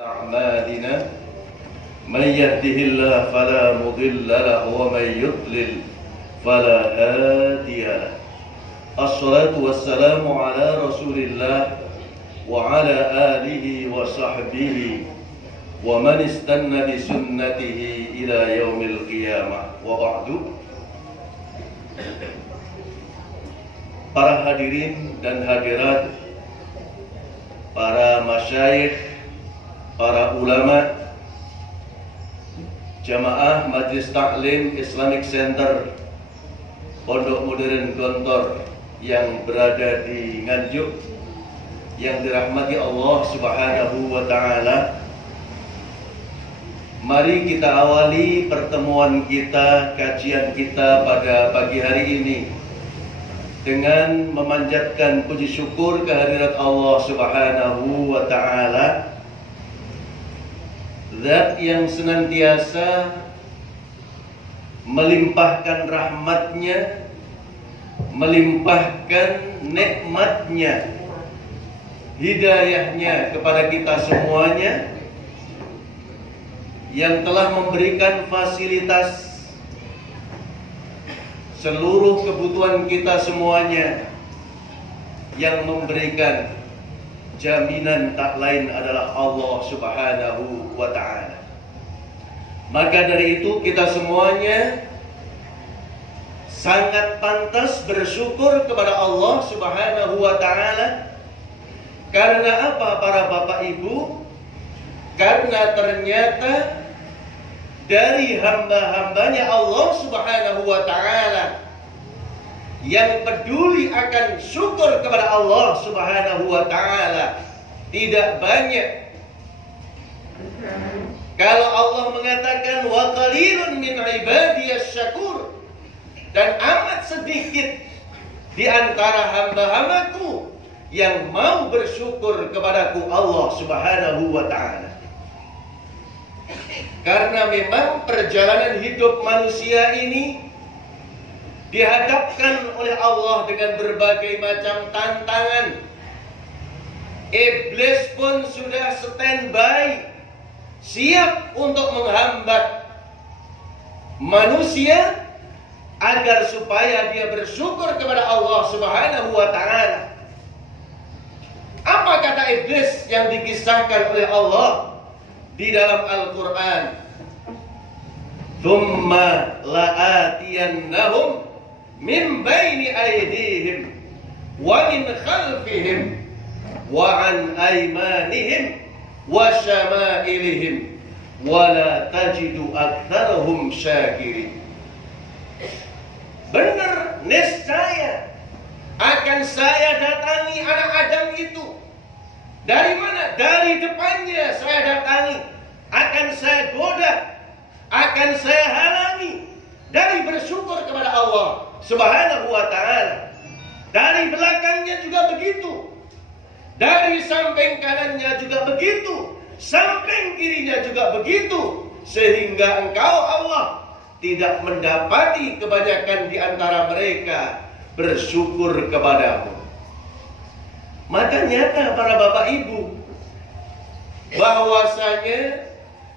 أعمالنا من يهده الله فلا مضل له ومن يضلل فلا هادي له. الصلاة والسلام على رسول الله وعلى آله وصحبه ومن استنى بسنته إلى يوم القيامة وبعد. Para hadirin dan hadirat, para masyayikh, para ulama, jamaah Majelis Taklim Islamic Center Pondok Modern Gontor yang berada di Nganjuk, yang dirahmati Allah Subhanahu wa Ta'ala. Mari kita awali pertemuan kita, kajian kita pada pagi hari ini dengan memanjatkan puji syukur kehadirat Allah Subhanahu wa Ta'ala, Zat yang senantiasa melimpahkan rahmatnya, melimpahkan nikmatnya, hidayahnya kepada kita semuanya, yang telah memberikan fasilitas seluruh kebutuhan kita semuanya, yang memberikan jaminan tak lain adalah Allah Subhanahu wa Ta'ala. Maka dari itu kita semuanya sangat pantas bersyukur kepada Allah Subhanahu wa Ta'ala. Karena apa, para bapak ibu? Karena ternyata dari hamba-hambanya Allah Subhanahu wa Ta'ala yang peduli akan syukur kepada Allah Subhanahu wa Ta'ala tidak banyak. Kalau Allah mengatakan wa qalilun min ibadiyas syakur, dan amat sedikit di antara hamba-hambaku yang mau bersyukur kepadaku Allah Subhanahu wa Ta'ala. Karena memang perjalanan hidup manusia ini dihadapkan oleh Allah dengan berbagai macam tantangan. Iblis pun sudah standby, siap untuk menghambat manusia agar supaya dia bersyukur kepada Allah Subhanahu wa Ta'ala. Apa kata iblis yang dikisahkan oleh Allah di dalam Al-Quran? Thumma la'atiyannahum min baini aydihim wa min khalfihim wa an aymanihim wa syama'ilihim wa la tajidu aktsarahum syakirin. Benar, niscaya akan saya datangi anak Adam itu. Dari mana? Dari depannya saya datangi, akan saya goda, akan saya halangi dari bersyukur kepada Allah Subhanahu wa Ta'ala. Dari belakangnya juga begitu, dari samping kanannya juga begitu, samping kirinya juga begitu, sehingga engkau Allah tidak mendapati kebanyakan di antara mereka bersyukur kepadamu. Maka nyata para bapak ibu bahwasanya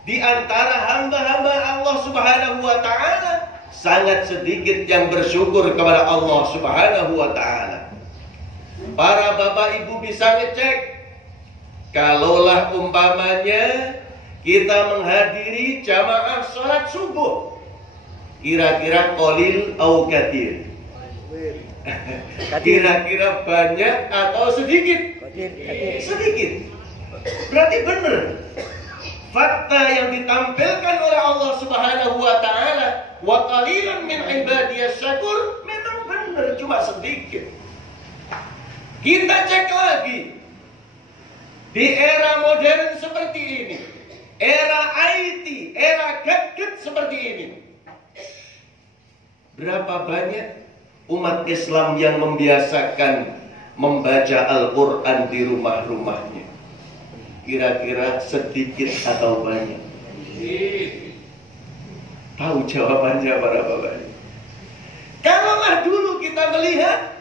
di antara hamba-hamba Allah Subhanahu wa Ta'ala sangat sedikit yang bersyukur kepada Allah Subhanahu wa Ta'ala. Para bapak ibu bisa ngecek, kalaulah umpamanya kita menghadiri jamaah sholat subuh, kira-kira qalil atau katsir? Kira-kira banyak atau sedikit? Sedikit. Berarti benar fakta yang ditampilkan oleh Allah Subhanahu wa Ta'ala, wa qalilan min ibadiyas syakur, memang benar, cuma sedikit. Kita cek lagi, di era modern seperti ini, era IT, era gadget seperti ini, berapa banyak umat Islam yang membiasakan membaca Al-Quran di rumah-rumahnya? Kira-kira sedikit atau banyak? Tahu jawabannya para bapak? Kalaulah dulu kita melihat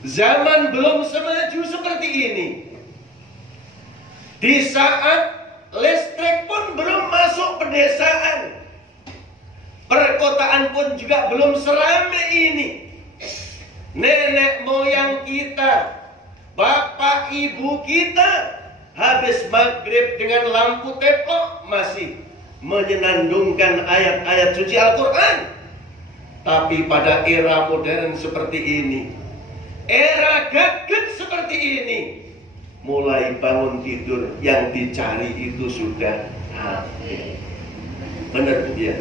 zaman belum semaju seperti ini, Di saat listrik pun belum masuk pedesaan, perkotaan pun juga belum seramai ini. Nenek moyang kita, bapak ibu kita, habis maghrib dengan lampu teplok masih menyenandungkan ayat-ayat suci Al-Quran. Tapi pada era modern seperti ini, era gadget seperti ini, mulai bangun tidur yang dicari itu sudah HP. Benar dia?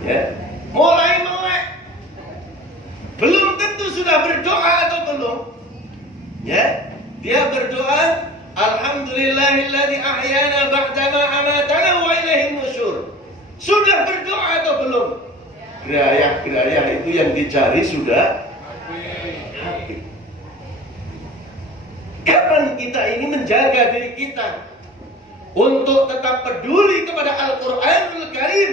Ya, mulai melek. Belum tentu sudah berdoa atau belum. Ya, dia berdoa, Alhamdulillahilladzi ahyana ba'dama amatana wa ilaihin nusyur. Sudah berdoa atau belum? Gerayah-gerayah itu yang dicari sudah HP. Kapan kita ini menjaga diri kita untuk tetap peduli kepada Al-Quranul Karim?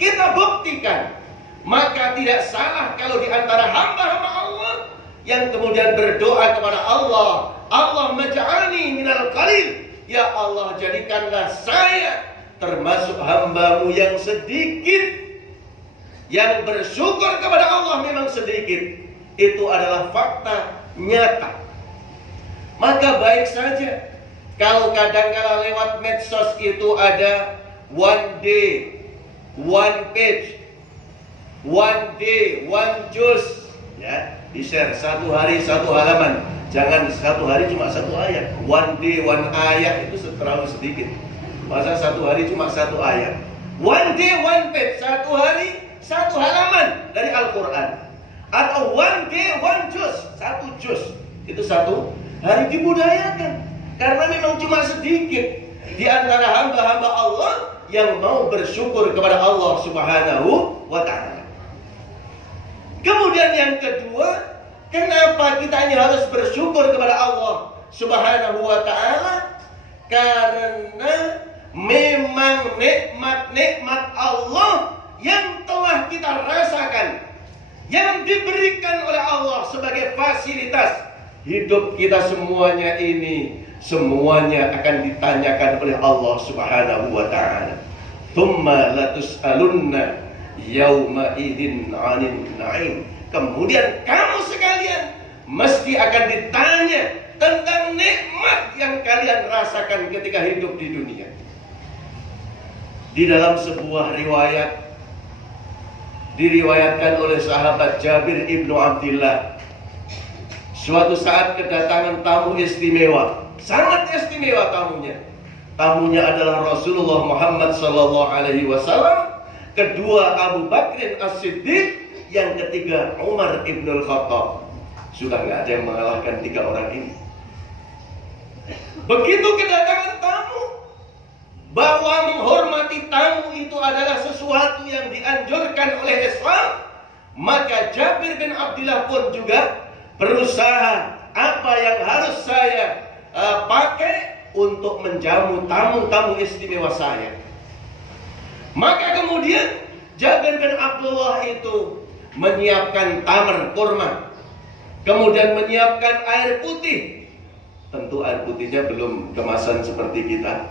Kita buktikan. Maka tidak salah kalau di antara hamba-hamba Allah yang kemudian berdoa kepada Allah, Allah maj'alni minal qalil. Ya Allah, jadikanlah saya termasuk hamba-Mu yang sedikit. Yang bersyukur kepada Allah memang sedikit. Itu adalah fakta nyata. Maka baik saja kalau kadang-kala lewat medsos itu ada one day, one page, one day, one juz, ya, di-share satu hari satu halaman. Jangan satu hari cuma satu ayat. One day, one ayat itu terlalu sedikit. Masa satu hari cuma satu ayat. One day, one page, satu hari satu halaman dari Al-Quran. Atau one day, one juz, satu juz. Itu satu hari dibudayakan. Karena memang cuma sedikit di antara hamba-hamba Allah yang mau bersyukur kepada Allah Subhanahu wa ta'ala. Kemudian yang kedua, kenapa kita ini harus bersyukur kepada Allah Subhanahu wa ta'ala? Karena memang nikmat-nikmat Allah yang telah kita rasakan, yang diberikan oleh Allah sebagai fasilitas hidup kita semuanya ini, semuanya akan ditanyakan oleh Allah Subhanahu wa ta'ala. Tsumma latus'alunna yauma idzin 'anil na'im. Kemudian kamu sekalian mesti akan ditanya tentang nikmat yang kalian rasakan ketika hidup di dunia. Di dalam sebuah riwayat diriwayatkan oleh sahabat Jabir ibnu Abdillah, suatu saat kedatangan tamu istimewa, sangat istimewa tamunya. Tamunya adalah Rasulullah Muhammad sallallahu alaihi wasallam, kedua Abu Bakrin As-Siddiq, yang ketiga Umar ibnul Khattab. Sudah nggak ada yang mengalahkan tiga orang ini. Begitu kedatangan tamu, bahwa menghormati tamu itu adalah sesuatu yang dianjurkan oleh Islam, maka Jabir bin Abdillah pun juga berusaha apa yang harus saya pakai untuk menjamu tamu-tamu istimewa saya. Maka kemudian Jabir bin Abdullah itu menyiapkan tamar kurma, kemudian menyiapkan air putih. Tentu air putihnya belum kemasan seperti kita,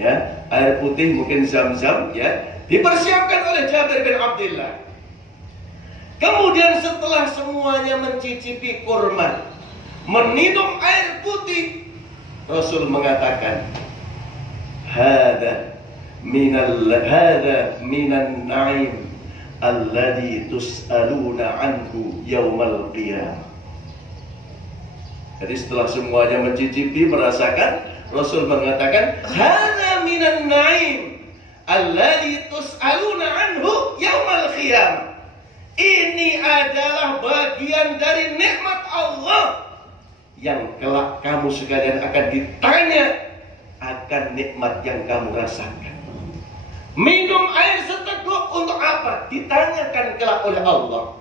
ya, air putih mungkin zam-zam, ya, dipersiapkan oleh Jabir bin Abdullah. Kemudian setelah semuanya mencicipi kurma, meminum air putih, Rasul mengatakan, Hada minan na'im alladhi tus'aluna anhu yawmal qiyamah. Jadi setelah semuanya mencicipi, merasakan, Rasul mengatakan, Hada minan na'im alladhi tus'aluna anhu yawmal qiyamah. Ini adalah bagian dari nikmat Allah yang kelak kamu sekalian akan ditanya akan nikmat yang kamu rasakan. Minum air seteguk untuk apa? Ditanyakan kelak oleh Allah.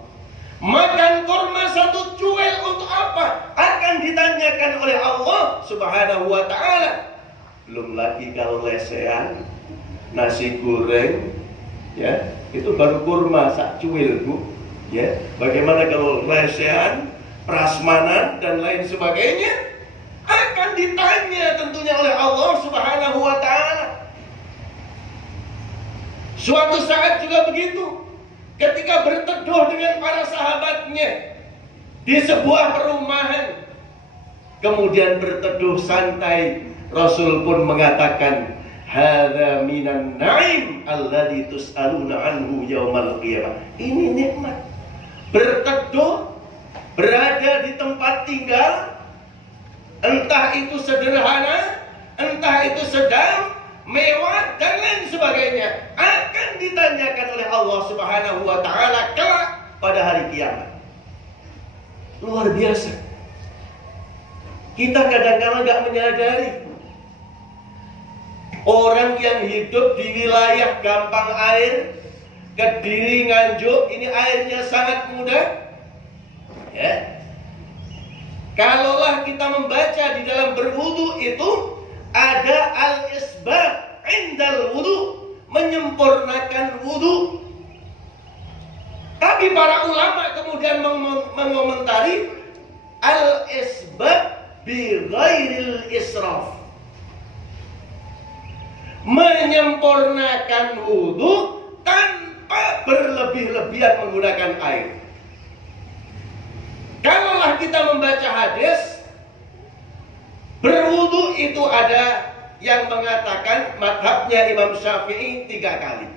Makan kurma satu cuel untuk apa? Akan ditanyakan oleh Allah Subhanahu wa ta'ala. Belum lagi kalau lesehan, nasi goreng, ya, itu baru kurma sak cuil, Bu. Ya, bagaimana kalau lesehan, prasmanan dan lain sebagainya? Akan akan ditanya tentunya oleh Allah Subhanahu wa Ta'ala. Suatu saat juga begitu, ketika berteduh dengan para sahabatnya di sebuah perumahan, kemudian berteduh santai, Rasul pun mengatakan, hadza minan na'im alladzi tus'aluna anhu yaumal qiyamah. Ini nikmat. Berteduh, berada di tempat tinggal, entah itu sederhana, entah itu sedang, mewah, dan lain sebagainya, akan ditanyakan oleh Allah Subhanahu wa Ta'ala kelak pada hari kiamat. Luar biasa. Kita kadang-kadang nggak menyadari, orang yang hidup di wilayah gampang air, Kediri, Nganjuk, ini airnya sangat mudah. Ya. Kalaulah kita membaca di dalam berwudu itu ada al-isbab indal wudu, menyempurnakan wudu. Tapi para ulama kemudian mengomentari al-isbab bi ghairil israf, menyempurnakan wudu tanpa berlebih-lebihan menggunakan air. Kalaulah kita membaca hadis, berwudu itu ada yang mengatakan madhabnya Imam Syafi'i 3 kali,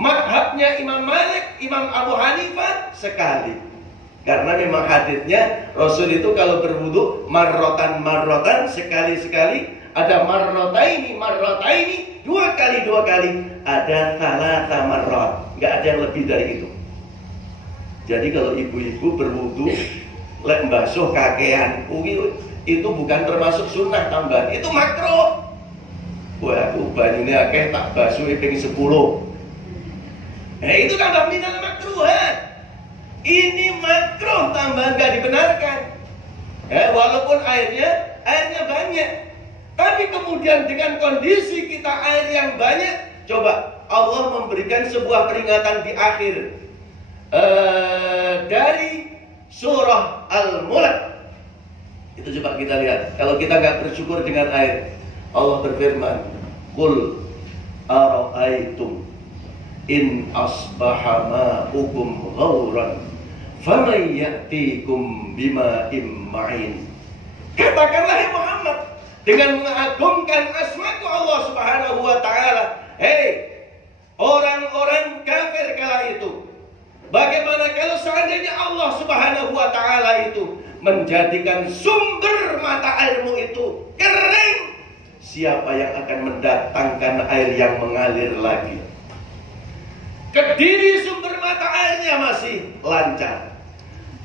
madhabnya Imam Malik, Imam Abu Hanifah sekali. Karena memang hadisnya Rasul itu kalau berwudu marrotan sekali-sekali, ada marrotaini 2 kali, ada salasa marrot, nggak ada yang lebih dari itu. Jadi kalau ibu-ibu berwudu lek mbasuh kakean, itu bukan termasuk sunnah tambahan, itu makruh. Wah, aku banyune akeh tak basuh ping 10. Itu tambah minal makruhan. Ini makruh tambahan, gak dibenarkan. Walaupun airnya banyak, tapi kemudian dengan kondisi kita air yang banyak, coba Allah memberikan sebuah peringatan di akhir dari surah Al-Mulk. Itu coba kita lihat. Kalau kita nggak bersyukur dengan air, Allah berfirman, "Qul ara'aytum in asbaha ma'ukum ghauran faman ya'tikum bima'in ma'in." Katakanlah ya Muhammad dengan mengagungkan asma-Nya Allah Subhanahu wa Ta'ala, hei orang-orang kafir kala itu, bagaimana kalau seandainya Allah Subhanahu wa Ta'ala itu menjadikan sumber mata airmu itu kering, siapa yang akan mendatangkan air yang mengalir lagi? Kediri sumber mata airnya masih lancar,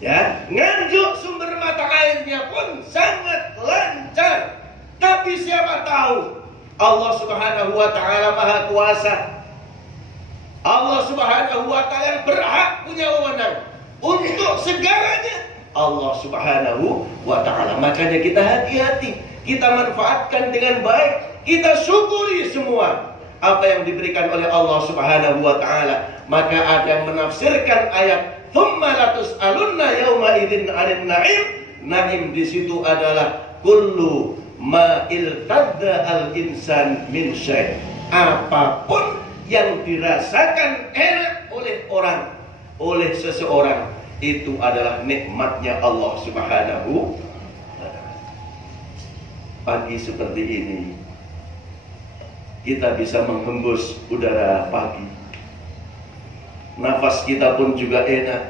ya, Nganjuk sumber mata airnya pun sangat lancar. Tapi siapa tahu Allah Subhanahu wa Ta'ala Maha Kuasa, Allah Subhanahu wa Ta'ala yang berhak punya wewenang untuk segalanya, Allah Subhanahu wa Ta'ala. Makanya kita hati-hati, kita manfaatkan dengan baik, kita syukuri semua apa yang diberikan oleh Allah Subhanahu wa Ta'ala. Maka ada yang menafsirkan ayat "Tsumma latus'alunna yauma idzin 'anil na'im." Na'im di situ adalah kullu ma iltadda al-insan min syai'. Apapun yang dirasakan enak oleh seseorang, itu adalah nikmatnya Allah Subhanahu wa Ta'ala. Pagi seperti ini kita bisa menghembus udara pagi, nafas kita pun juga enak,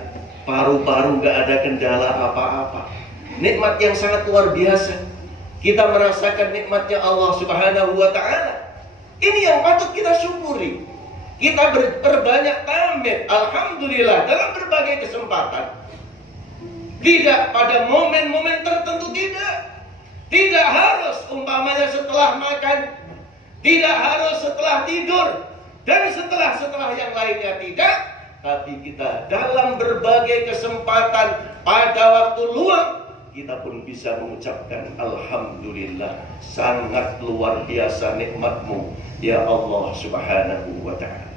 paru-paru gak ada kendala apa-apa. Nikmat yang sangat luar biasa. Kita merasakan nikmatnya Allah Subhanahu wa Ta'ala. Ini yang patut kita syukuri. Kita berbanyak tahmid, alhamdulillah, dalam berbagai kesempatan. Tidak pada momen-momen tertentu, tidak harus umpamanya setelah makan, tidak harus setelah tidur, dan setelah yang lainnya, tidak. Tapi kita dalam berbagai kesempatan pada waktu luang, kita pun bisa mengucapkan alhamdulillah, sangat luar biasa nikmat-Mu ya Allah Subhanahu wa Ta'ala.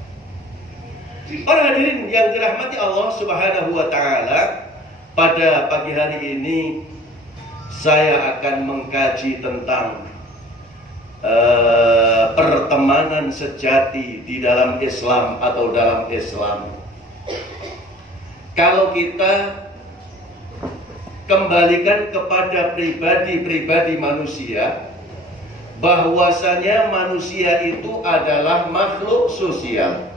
Para hadirin yang dirahmati Allah Subhanahu wa Ta'ala, pada pagi hari ini saya akan mengkaji tentang pertemanan sejati di dalam Islam atau dalam Islam. Kalau kita kembalikan kepada pribadi-pribadi manusia, bahwasanya manusia itu adalah makhluk sosial.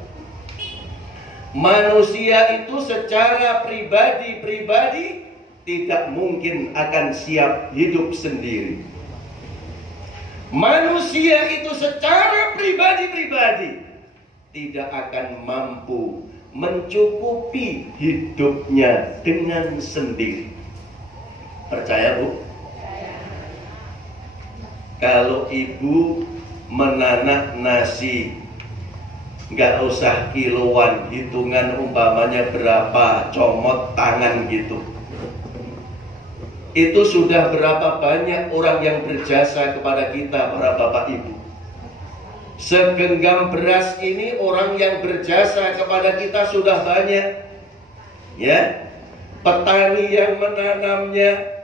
Manusia itu secara pribadi-pribadi tidak mungkin akan siap hidup sendiri. Manusia itu secara pribadi-pribadi tidak akan mampu mencukupi hidupnya dengan sendiri. Percaya, Bu? Kalau ibu menanak nasi, nggak usah kiloan, hitungan umpamanya berapa comot tangan gitu. Itu sudah berapa banyak orang yang berjasa kepada kita, para bapak ibu. Segenggam beras ini orang yang berjasa kepada kita sudah banyak. Ya, petani yang menanamnya,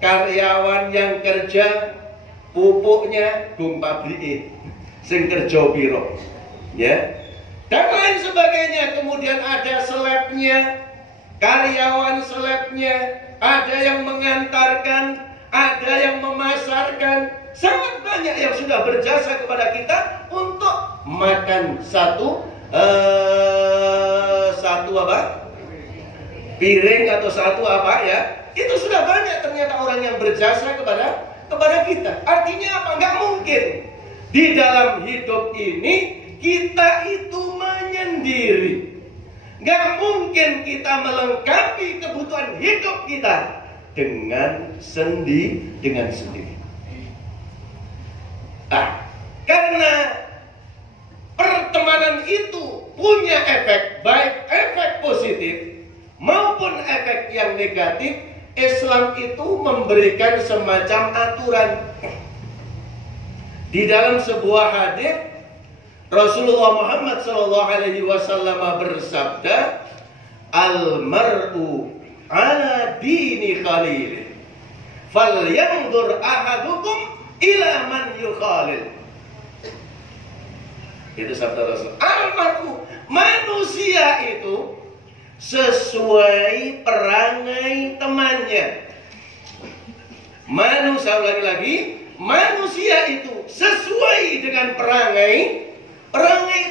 karyawan yang kerja, pupuknya, gung pabrike, sing kerja piro. Ya, dan lain sebagainya. Kemudian ada selebnya, karyawan selebnya, ada yang mengantarkan, ada yang memasarkan. Sangat banyak yang sudah berjasa kepada kita untuk makan satu piring atau satu apa ya. Itu sudah banyak ternyata orang yang berjasa kepada kita. Artinya apa? Nggak mungkin di dalam hidup ini kita itu menyendiri. Nggak mungkin kita melengkapi kebutuhan hidup kita dengan sendiri. Karena pertemanan itu punya efek, baik efek positif maupun efek yang negatif. Islam itu memberikan semacam aturan. Di dalam sebuah hadis Rasulullah Muhammad SAW bersabda, "Al-mar'u ala dini khalil, falyanzur ahadukum ila man yukhalil." Itu sabda Rasul. Al-mar'u, manusia itu sesuai perangai temannya. Manusia lagi, manusia itu sesuai dengan perangai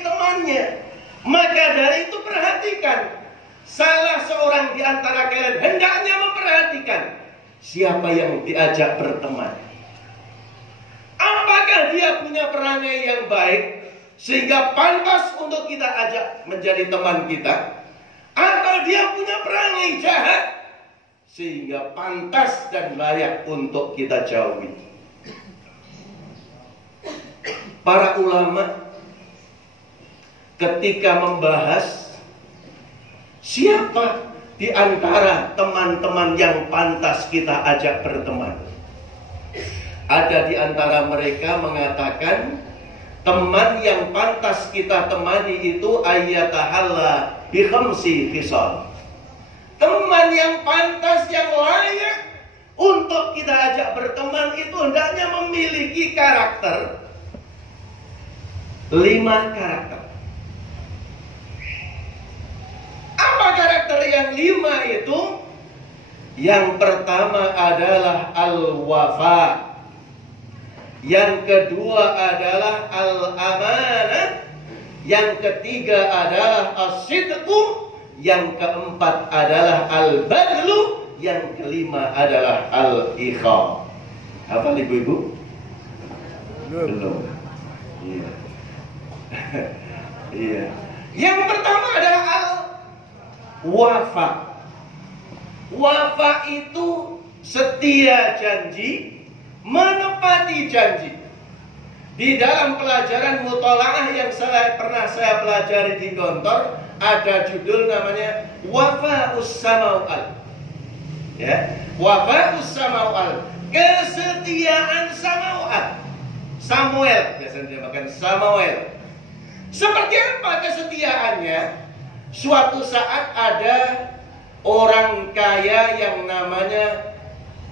temannya. Maka dari itu perhatikan, salah seorang di antara kalian hendaknya memperhatikan siapa yang diajak berteman. Apakah dia punya perangai yang baik sehingga pantas untuk kita ajak menjadi teman kita, atau dia punya perangai jahat sehingga pantas dan layak untuk kita jauhi. Para ulama ketika membahas siapa di antara teman-teman yang pantas kita ajak berteman, ada di antara mereka mengatakan teman yang pantas kita temani itu ayyatahalla bi khamsi khisal. Teman yang pantas, yang layak untuk kita ajak berteman itu hendaknya memiliki karakter 5 karakter. Apa karakter yang 5 itu? Yang pertama adalah al-wafa. Yang kedua adalah al-amanah. Yang ketiga adalah as-sidqu. Yang keempat adalah al-badlu. Yang kelima adalah al-ikha. Apa ibu-ibu? Belum. Iya. Iya. Yang pertama adalah al-wafa. Wafa itu setia janji, menepati janji. Di dalam pelajaran mutalaah yang pernah saya pelajari di kantor, ada judul namanya Wafa'us Samawal. Ya, Wafa'us Samawal, kesetiaan Samawal. Samuel, biasanya dinamakan Samuel. Seperti apa kesetiaannya? Suatu saat ada orang kaya yang namanya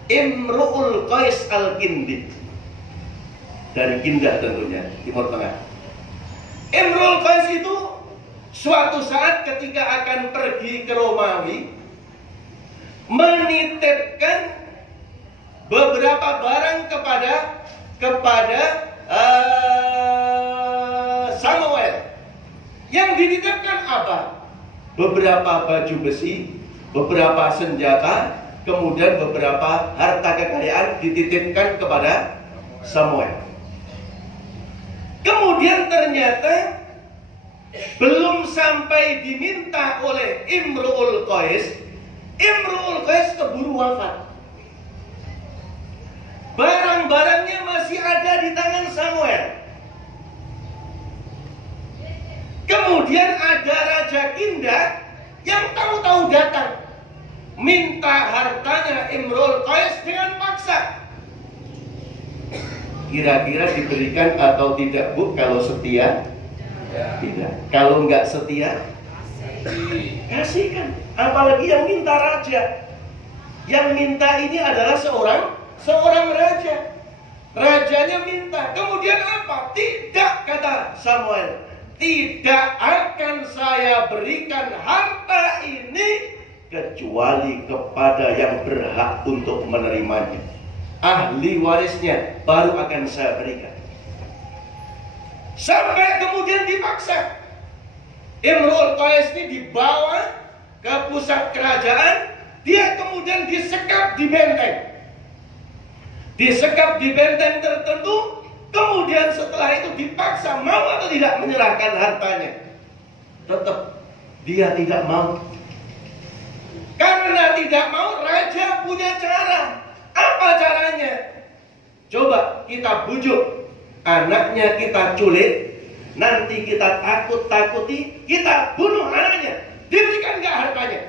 Imru'ul Qais al-Kindi. Dari Kindah tentunya, Timur Tengah. Imru'ul Qais itu suatu saat ketika akan pergi ke Romawi, menitipkan beberapa barang kepada Samuel. Yang dititipkan apa? Beberapa baju besi, beberapa senjata, kemudian beberapa harta kekayaan dititipkan kepada Samuel. Kemudian ternyata belum sampai diminta oleh Imru'ul Qais, Imru'ul Qais keburu wafat. Barang-barangnya masih ada di tangan Samuel. Kemudian ada Raja Kindah yang tahu-tahu datang, minta hartanya Imru'ul Qais dengan paksa. Kira-kira diberikan atau tidak, Bu, kalau setia? Tidak. Kalau nggak setia, kasihkan. Apalagi yang minta raja. Yang minta ini adalah seorang raja. Rajanya minta. Kemudian apa? Tidak, kata Samuel. Tidak akan saya berikan harta ini kecuali kepada yang berhak untuk menerimanya. Ahli warisnya baru akan saya berikan. Sampai kemudian dipaksa. Imru'ul Qais ini dibawa ke pusat kerajaan. Dia kemudian disekap di benteng. Disekap di benteng tertentu. Kemudian setelah itu dipaksa mau atau tidak menyerahkan hartanya. Tetap dia tidak mau. Karena tidak mau, raja punya cara. Apa caranya? Coba kita bujuk. Anaknya kita culik, nanti kita takut-takuti, kita bunuh anaknya. Diberikan nggak hartanya?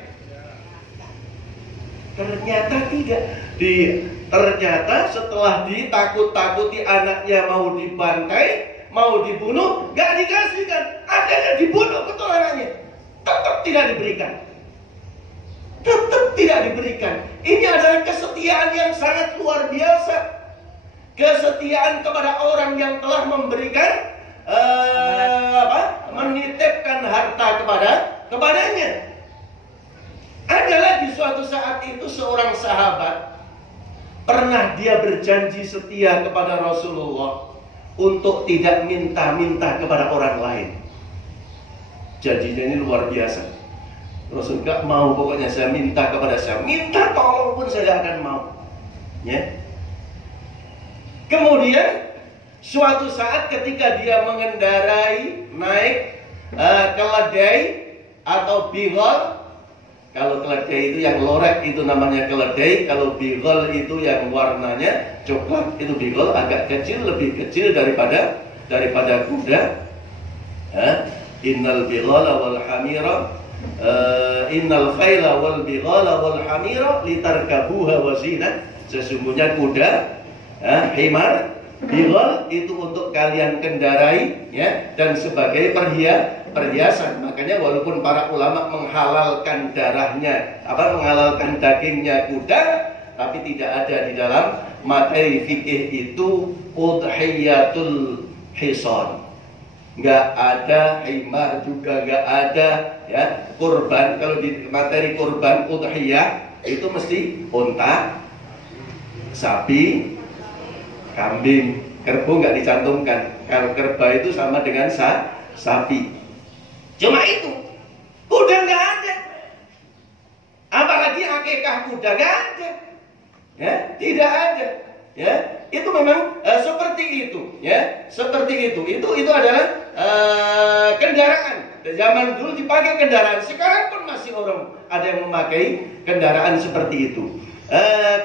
Ternyata tidak. Ternyata setelah ditakut-takuti anaknya mau dibantai, mau dibunuh, nggak dikasihkan. Akhirnya dibunuh betul anaknya. Tetap tidak diberikan. Tetap tidak diberikan. Ini adalah kesetiaan yang sangat luar biasa. Kesetiaan kepada orang yang telah memberikan menitipkan harta kepadanya. Adalah di suatu saat itu seorang sahabat pernah dia berjanji setia kepada Rasulullah untuk tidak minta-minta kepada orang lain. Janjinya ini luar biasa. Rasul gak mau, pokoknya saya minta kepada saya, minta tolong pun saya akan mau. Ya. Kemudian suatu saat ketika dia mengendarai naik keledai atau bighal. Kalau keledai itu yang lorek itu namanya keledai. Kalau bighal itu yang warnanya coklat itu bighal, agak kecil, lebih kecil daripada kuda. Innal bighala wal hamira innal khayla wal bighala wal hamira litarkabuha wa zinah. Sesungguhnya kuda, himar, bighal itu untuk kalian kendarai, ya, dan sebagai perhiasan. Makanya walaupun para ulama menghalalkan darahnya, menghalalkan dagingnya kuda, tapi tidak ada di dalam materi fikih itu udhiyatul hison. Nggak ada himar, juga nggak ada, ya, kurban. Kalau di materi kurban udhiyah itu mesti unta, sapi, kambing. Kerbau nggak dicantumkan. Kalau kerbau itu sama dengan sapi. Cuma itu. Kuda nggak ada. Apalagi akikah kuda nggak ada. Ya, tidak ada. Ya, itu memang seperti itu. Ya, seperti itu. Itu adalah kendaraan. Zaman dulu dipakai kendaraan. Sekarang pun masih orang ada yang memakai kendaraan seperti itu.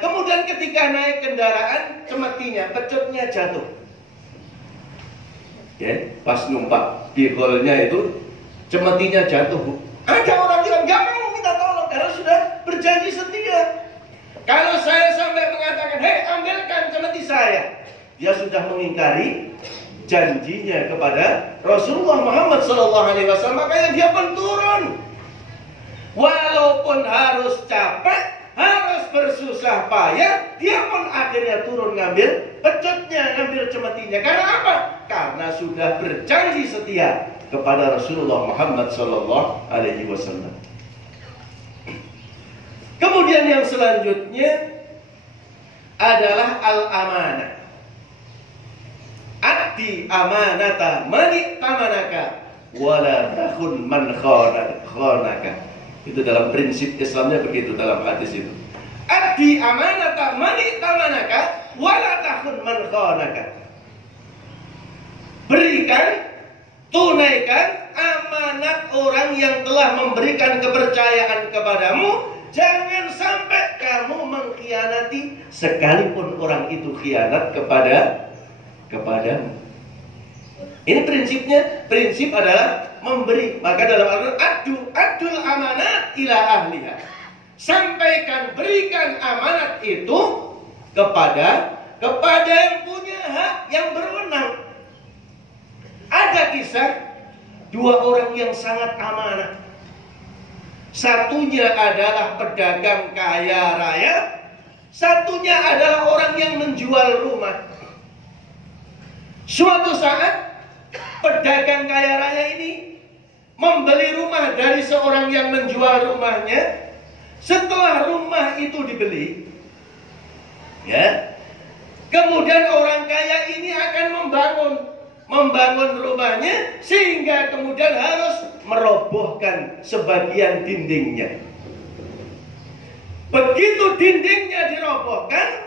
Kemudian ketika naik kendaraan, cemetinya, pecutnya jatuh. Ya, pas numpak bighalnya itu, cemetinya jatuh. Ada orang yang nggak mau minta tolong karena sudah berjanji setia. Kalau saya sampai mengatakan, hei, ambilkan cemeti saya, dia sudah mengingkari janjinya kepada Rasulullah Muhammad SAW. Makanya dia pun turun. Walaupun harus capek, harus bersusah payah, dia pun akhirnya turun ngambil pecutnya, ngambil cemetinya. Karena apa? Karena sudah berjanji setia kepada Rasulullah Muhammad sallallahu alaihi wasallam. Kemudian yang selanjutnya adalah al-amanah. Addi amanata man tamanaka wala takhun man khanaka. Itu dalam prinsip Islamnya begitu, dalam hadis itu. Addi amanata man tamanaka wala takhun man khanaka. Berikan, tunaikan amanat orang yang telah memberikan kepercayaan kepadamu. Jangan sampai kamu mengkhianati, sekalipun orang itu khianat kepadamu. Ini prinsipnya, prinsip adalah memberi. Maka dalam Al-Quran, adul amanat ila ahliha. Sampaikan, berikan amanat itu kepada yang punya hak, yang berwenang. Ada kisah dua orang yang sangat amanah. Satunya adalah pedagang kaya raya, satunya adalah orang yang menjual rumah. Suatu saat pedagang kaya raya ini membeli rumah dari seorang yang menjual rumahnya. Setelah rumah itu dibeli, ya, kemudian orang kaya ini akan membangun rumahnya, sehingga kemudian harus merobohkan sebagian dindingnya. Begitu dindingnya dirobohkan,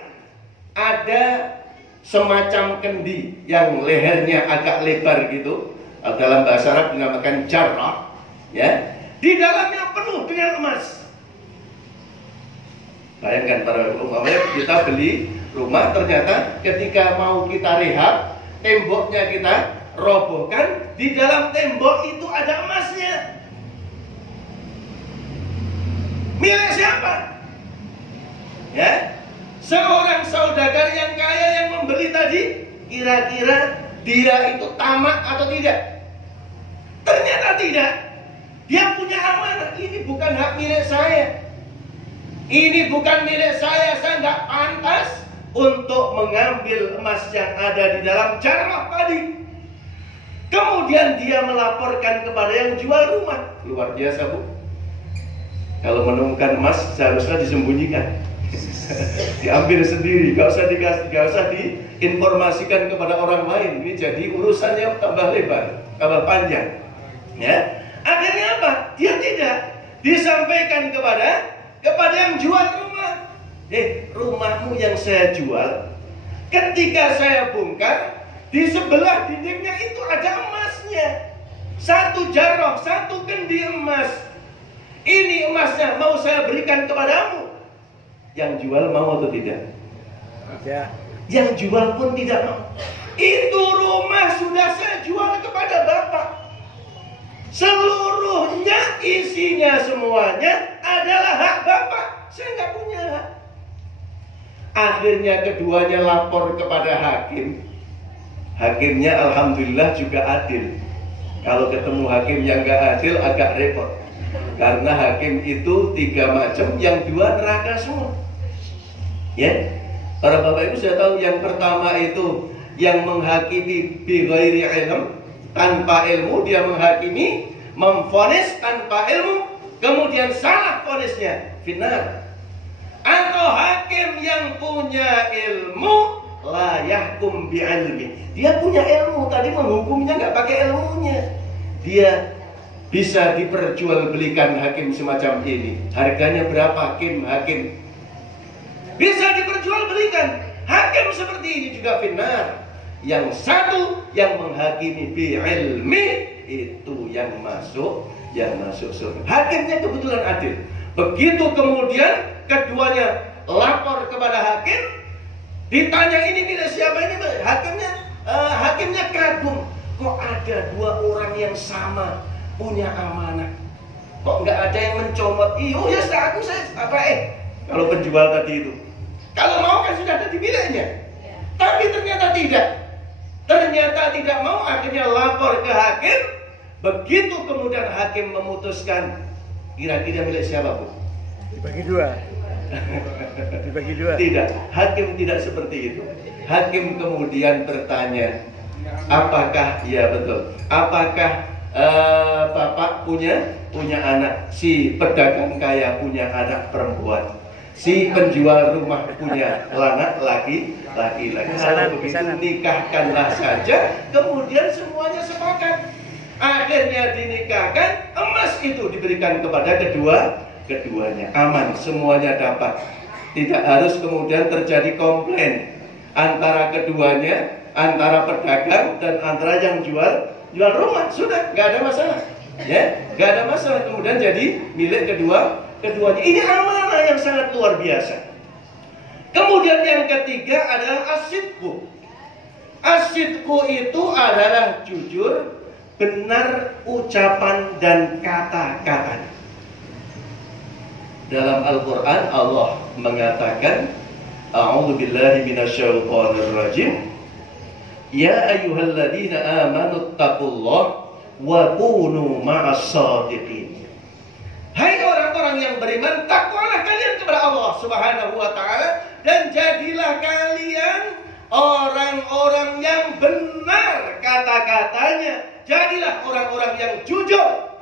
ada semacam kendi yang lehernya agak lebar gitu, dalam bahasa Arab dinamakan jarrah, ya. Di dalamnya penuh dengan emas. Bayangkan para umpamanya kita beli rumah, ternyata ketika mau kita rehab, temboknya kita robohkan, di dalam tembok itu ada emasnya. Milik siapa? Ya, seorang saudagar yang kaya yang membeli tadi, kira-kira dia itu tamak atau tidak? Ternyata tidak. Dia punya amanah. Ini bukan hak milik saya. Ini bukan milik saya nggak pantas untuk mengambil emas yang ada di dalam jarrah tadi. Kemudian dia melaporkan kepada yang jual rumah. Luar biasa, Bu. Kalau menemukan emas seharusnya disembunyikan. Diambil sendiri, gak usah diinformasikan kepada orang lain. Ini jadi urusannya tambah lebar, tambah panjang. Ya. Akhirnya apa? Dia tidak disampaikan kepada yang jual rumah. Rumahmu yang saya jual, ketika saya bongkar, di sebelah dindingnya itu ada emasnya. Satu jarrah, satu kendi emas. Ini emasnya mau saya berikan kepadamu. Yang jual mau atau tidak? Ya. Yang jual pun tidak mau. Itu rumah sudah saya jual kepada Bapak. Seluruhnya, isinya semuanya adalah hak Bapak. Saya nggak punya hak. Akhirnya keduanya lapor kepada hakim. Hakimnya alhamdulillah juga adil. Kalau ketemu hakim yang nggak adil agak repot. Karena hakim itu 3 macam, yang 2 neraka semua. Ya, para bapak ibu saya tahu yang pertama itu yang menghakimi bi ghairi ilm, tanpa ilmu dia menghakimi, memvonis tanpa ilmu, kemudian salah vonisnya, finnar. Atau hakim yang punya ilmu, la yahkum bi ilmi. Dia punya ilmu, tadi menghukumnya nggak pakai ilmunya. Dia bisa diperjualbelikan hakim semacam ini. Harganya berapa hakim? Bisa diperjualbelikan. Hakim seperti ini juga finnar. Yang satu yang menghakimi bi ilmi, itu yang masuk surga. Hakimnya kebetulan adil. Begitu kemudian keduanya lapor kepada hakim, ditanya ini milik siapa ini? Hakimnya kagum. Kok ada 2 orang yang sama punya amanah? Kok nggak ada yang mencomot? Ya kalau penjual tadi itu, kalau mau kan sudah ada di miliknya. Tapi ternyata tidak. Ternyata tidak mau, akhirnya lapor ke hakim. Begitu kemudian hakim memutuskan, kira-kira milik siapa, Bu? Dibagi 2. Dibagi dua. Tidak, hakim tidak seperti itu. Hakim kemudian bertanya, apakah, ya betul, apakah bapak punya anak, si pedagang kaya punya anak perempuan, si penjual rumah punya anak laki-laki. Kalau begitu nikahkanlah saja. Kemudian semuanya sepakat. Akhirnya dinikahkan, emas itu diberikan kepada keduanya. Aman, semuanya dapat. Tidak harus kemudian terjadi komplain antara keduanya, antara pedagang dan antara yang jual rumah. Sudah, nggak ada masalah. Ya, nggak ada masalah. Kemudian jadi milik keduanya. Ini amanah yang sangat luar biasa. Kemudian yang ketiga adalah as-sidqu. As-sidqu itu adalah jujur, benar ucapan dan kata-katanya. Dalam Al-Quran Allah mengatakan, A'udzu billahi minasyaitonir rajim. Ya ayyuhalladzina amanu taqullaha wa kunu ma'as shadiqin. Hai orang-orang yang beriman, takwalah kalian kepada Allah Subhanahu wa taala dan jadilah kalian orang-orang yang benar kata-katanya. Jadilah orang-orang yang jujur.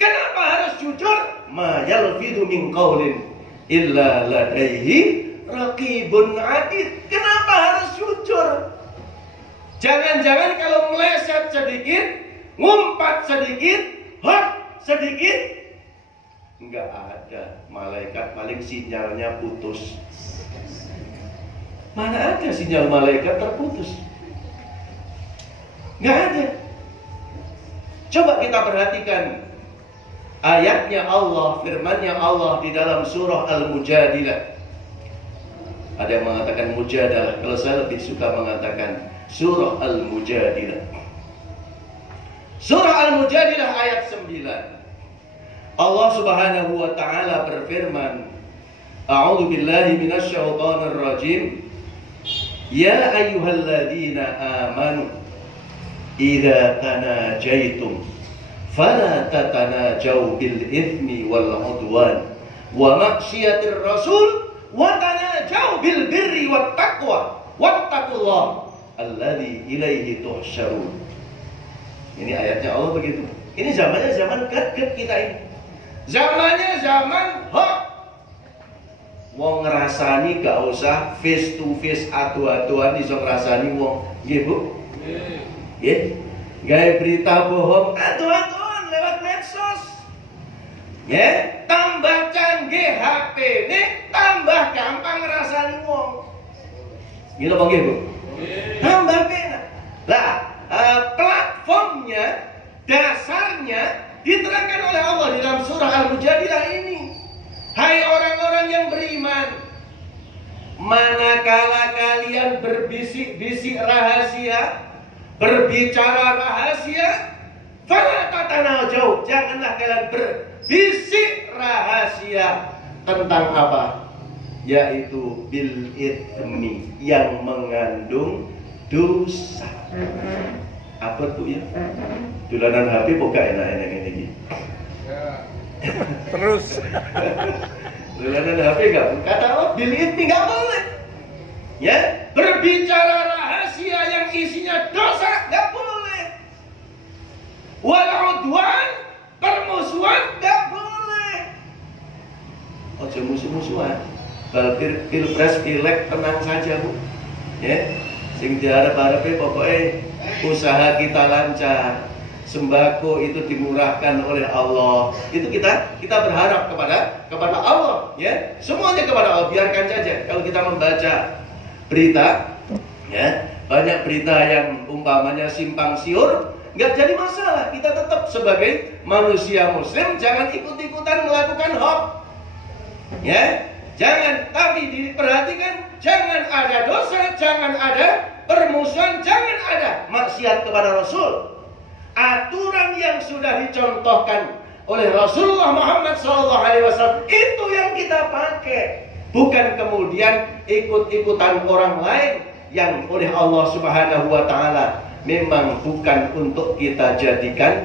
Kenapa harus jujur? Ma yalfidu min qaulin illa ladaihi raqibun atid. Kenapa harus jujur? Jangan-jangan kalau meleset sedikit, ngumpat sedikit, hot sedikit, enggak ada, malaikat paling sinyalnya putus. Mana ada sinyal malaikat terputus? Enggak ada. Coba kita perhatikan ayatnya Allah, firmannya Allah di dalam surah Al-Mujadilah. Ada yang mengatakan Mujadalah, kalau saya lebih suka mengatakan surah Al-Mujadilah. Surah Al-Mujadilah ayat 9. Allah Subhanahu wa taala berfirman, A'udzu billahi minasyaitonir rajim. Ya ayyuhalladzina amanu idza tanajaitum fala tatanajaw bil itsmi wal udwan wa maksiatir rasul wa tanajaw bil birri wat taqwa wattaqullaha alladzi ilaihi tuhsyarun. Ini ayatnya Allah begitu. Ini zamannya zaman ket kita ini. Zamannya zaman hoax. Wong ngrasani gak usah face to face adu-aduan iso ngrasani wong. Nggih, Bu? Nggih. Gawe berita bohong adu-aduan lewat medsos. Ya, tambah canggih HP ini, tambah gampang ngrasani wong. Gitu apa nggih, Bu? Tambah penak. Lah, platformnya, dasarnya diterangkan oleh Allah di dalam surah Al-Mujadilah ini. Hai orang-orang yang beriman, manakala kalian berbisik-bisik rahasia, berbicara rahasia, fala tatanajau, janganlah kalian berbisik rahasia tentang apa? Yaitu bil itsmi, yang mengandung dosa. Apa tuh ya? Dolanan HP kok gak enak-enak ini. Terus Dolanan HP gak? Kata Allah bil itsmi gak boleh. Ya, berbicara rahasia yang isinya dosa gak boleh. Wal udwan, permusuhan gak boleh. Ojo musuh-musuhan. Bal pilpres pilek tenang saja, Bu. Ya. Sing diharap-harape pokoknya usaha kita lancar, sembako itu dimurahkan oleh Allah. Itu kita berharap kepada Allah, ya. Semuanya kepada Allah, biarkan saja. Kalau kita membaca berita, ya, banyak berita yang umpamanya simpang siur, nggak jadi masalah. Kita tetap sebagai manusia muslim jangan ikut-ikutan melakukan hoax. Ya. Jangan, tapi diperhatikan, jangan ada dosa, jangan ada permusuhan, jangan ada maksiat kepada Rasul. Aturan yang sudah dicontohkan oleh Rasulullah Muhammad SAW itu yang kita pakai, bukan kemudian ikut-ikutan orang lain yang oleh Allah Subhanahu wa taala memang bukan untuk kita jadikan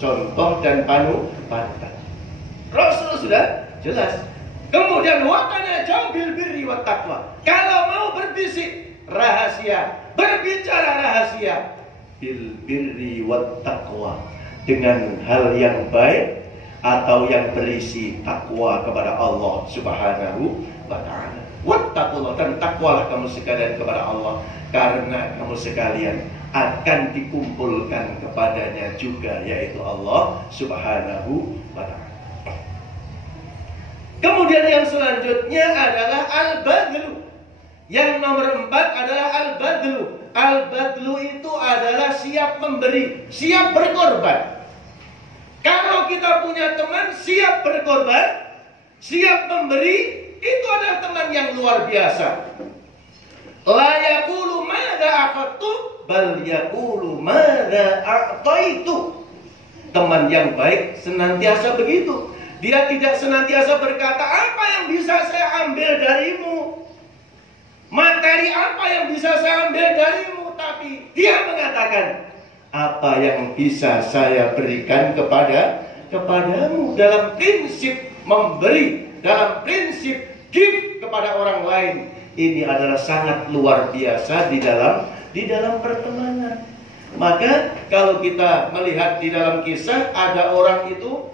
contoh dan panutan. Rasul sudah jelas. Kemudian wakana bil birri wat taqwa. Kalau mau berbisik rahasia, berbicara rahasia, bil birri wat taqwa, dengan hal yang baik atau yang berisi takwa kepada Allah Subhanahu wa taala. Wattaqullah, dan takwalah kamu sekalian kepada Allah, karena kamu sekalian akan dikumpulkan kepadanya juga, yaitu Allah Subhanahu wa taala. Kemudian yang selanjutnya adalah al-badlu. Yang nomor 4 adalah al-badlu. Al-badlu itu adalah siap memberi, siap berkorban. Kalau kita punya teman siap berkorban, siap memberi, itu adalah teman yang luar biasa. La yaqulu madza akhadtu bal yaqulu madza a'taitu. Teman yang baik senantiasa begitu. Dia tidak senantiasa berkata, apa yang bisa saya ambil darimu, materi apa yang bisa saya ambil darimu, tapi dia mengatakan, apa yang bisa saya berikan kepadamu, dalam prinsip memberi, dalam prinsip give kepada orang lain. Ini adalah sangat luar biasa di dalam pertemanan. Maka kalau kita melihat di dalam kisah, ada orang itu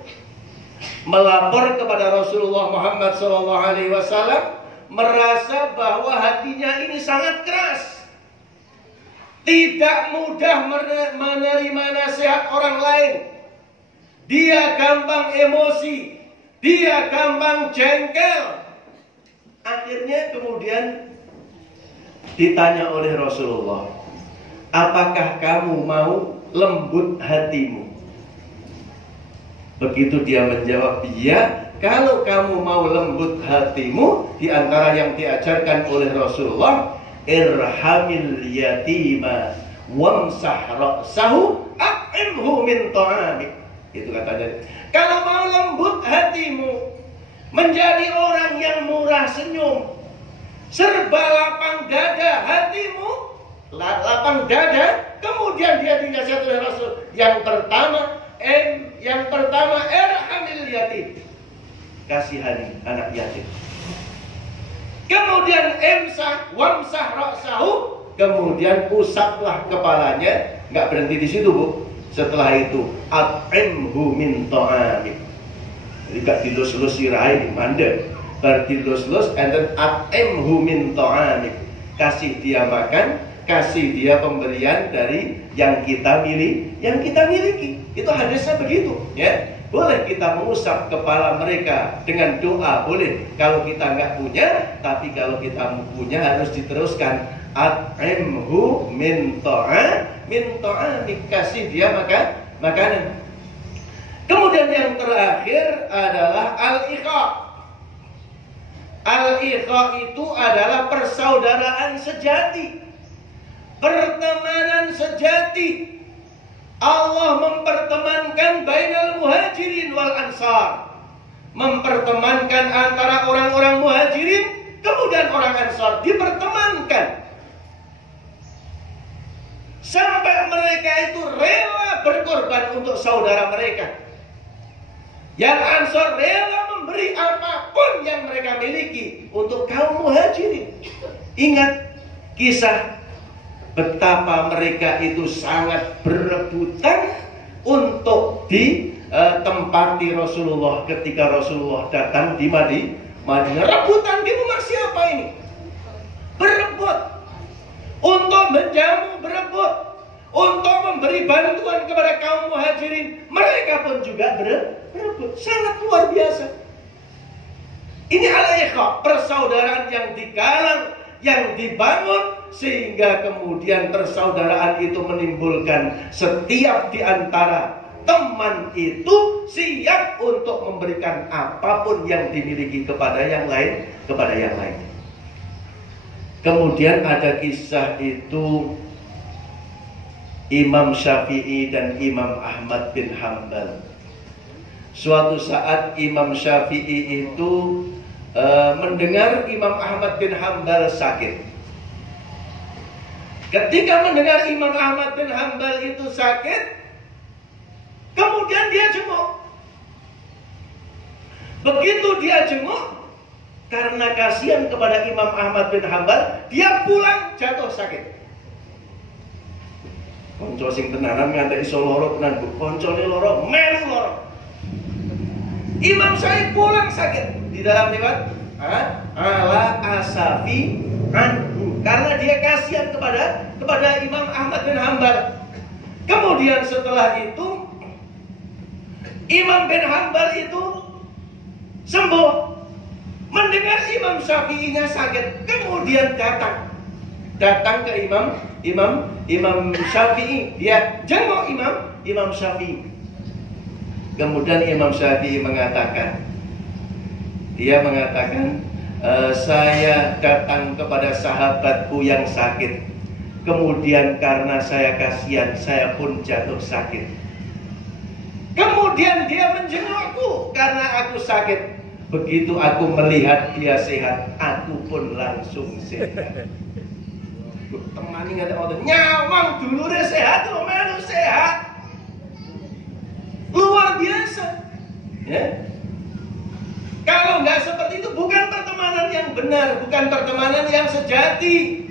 melapor kepada Rasulullah Muhammad SAW, merasa bahwa hatinya ini sangat keras, tidak mudah menerima nasihat orang lain. Dia gampang emosi, dia gampang jengkel. Akhirnya kemudian ditanya oleh Rasulullah, apakah kamu mau lembut hatimu? Begitu dia menjawab, iya. Kalau kamu mau lembut hatimu, di antara yang diajarkan oleh Rasulullah, irhamil yatima wamsah ra'sahu a'imhu min ta'amik. Itu katanya. Kalau mau lembut hatimu, menjadi orang yang murah senyum, serba lapang dada hatimu, lapang dada. Kemudian dia dinasihat oleh Rasul. Yang pertama irhamil yatim, kasihani anak yatim. Kemudian wamsah ra'sahu, kemudian usaplah kepalanya. Nggak berhenti di situ, Bu. Setelah itu at'imhu min ta'amik. Jadi gak dilus-lus sirahe di mandek, dilus-lus and then at'imhu min ta'amik. Kasih dia makan, kasih dia pemberian dari yang kita miliki. Itu hadisnya begitu, ya. Boleh kita mengusap kepala mereka dengan doa, boleh. Kalau kita nggak punya, tapi kalau kita punya harus diteruskan. At'imhu min ta'amik, kasih dia makanan. Kemudian yang terakhir adalah al-ikha. Al-ikha itu adalah persaudaraan sejati, pertemanan sejati. Allah mempertemankan bainal muhajirin wal ansar, mempertemankan antara orang-orang muhajirin kemudian orang ansar, dipertemankan sampai mereka itu rela berkorban untuk saudara mereka. Yang ansar rela memberi apapun yang mereka miliki untuk kaum muhajirin. Ingat kisah betapa mereka itu sangat berebutan untuk ditempati Rasulullah ketika Rasulullah datang di Madinah. Rebutan di rumah siapa ini? Berebut untuk menjamu, berebut untuk memberi bantuan kepada kaum muhajirin. Mereka pun juga berebut. Sangat luar biasa. Ini al-ikha, persaudaraan yang digalang, yang dibangun, sehingga kemudian persaudaraan itu menimbulkan setiap di antara teman itu siap untuk memberikan apapun yang dimiliki kepada yang lain, Kemudian ada kisah itu Imam Syafi'i dan Imam Ahmad bin Hanbal. Suatu saat Imam Syafi'i itu mendengar Imam Ahmad bin Hanbal sakit. Ketika mendengar Imam Ahmad bin Hanbal itu sakit, kemudian dia jenguk. Begitu dia jenguk, karena kasihan kepada Imam Ahmad bin Hambal, dia pulang jatuh sakit. Konco sing tenanan nganti iso loro tenan, Bu. Koncone loro, melu loro. Imam Syafi'i pulang sakit. Di dalam riwayat ala asafi anhu, karena dia kasihan kepada Imam Ahmad bin Hambal. Kemudian setelah itu Imam bin Hambal itu sembuh, mendengar Imam Syafi'inya sakit, kemudian datang ke Imam Syafi'i, dia jenguk Imam Syafi'i. Kemudian Imam Syafi'i mengatakan, saya datang kepada sahabatku yang sakit, kemudian karena saya kasihan, saya pun jatuh sakit. Kemudian dia menjengukku karena aku sakit. Begitu aku melihat dia sehat, aku pun langsung sehat. Temani nggak ada nyawang dulu deh sehat, lo melu sehat, luar biasa. Ya. Kalau nggak seperti itu, bukan pertemanan yang benar, bukan pertemanan yang sejati.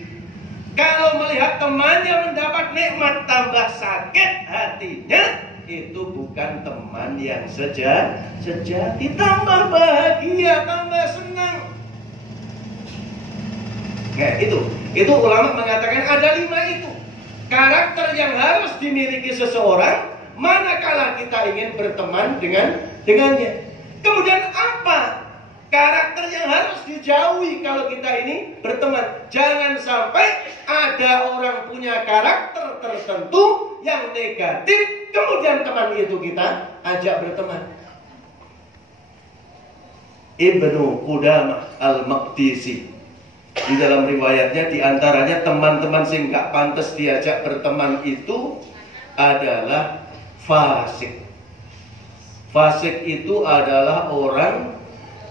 Kalau melihat temannya mendapat nikmat tambah sakit hatinya, itu bukan teman yang sejati. Tambah bahagia, tambah senang. Nah, itu ulama mengatakan ada 5 itu karakter yang harus dimiliki seseorang manakala kita ingin berteman dengannya. Kemudian apa karakter yang harus dijauhi kalau kita ini berteman? Jangan sampai ada orang punya karakter tertentu yang negatif, kemudian teman itu kita ajak berteman. Ibnu Qudamah Al-Maqdisi di dalam riwayatnya, diantaranya teman-teman sing gak pantas diajak berteman itu adalah fasik. Fasik itu adalah orang